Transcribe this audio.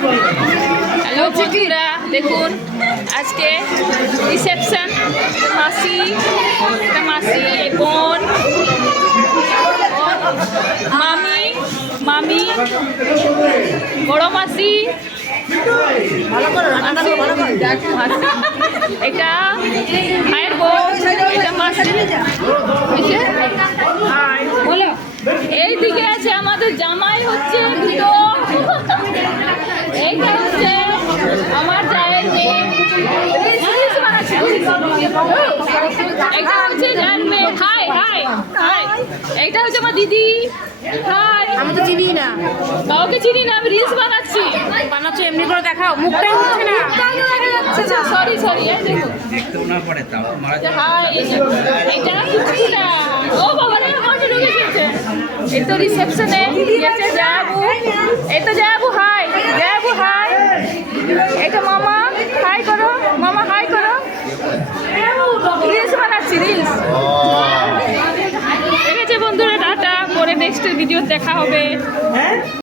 Hello বন্ধুরা, দেখুন আজকে রিসেপশন। মাসি, একটা মাসি, বোন, মামি, মামি, বড় মাসি, এটা ভাইয়ের বোন, এটা মাসি। বলো, এইদিকে আছে আমাদের জামাই হচ্ছে দুটো। এইটা হচ্ছে আমার জায়ের মেয়ে, এটা হচ্ছে জায়ের মেয়ে। হাই হাই হাই, এইটা হচ্ছে আমার দিদি। হাই, আমি তো চিনি না, কাউকে চিনি না, আমি রিলস বানাচ্ছি। বানাচ্ছো এমনি করে দেখাও, মুখটাই হচ্ছে না। সরি সরি, এই দেখো। হাই, এটা কিছু না। ও বাবা রে, কত ঢুকে গেছে। এই তো রিসেপশনে গেছে যাবো। এই তো যাবো। হাই যাবো, হাই। এটা মামা, হাই করো মামা, হাই করো। রিলস বানাচ্ছি, রিলস। ঠিক আছে বন্ধুরা, টাটা, পরে নেক্সট ভিডিও দেখা হবে।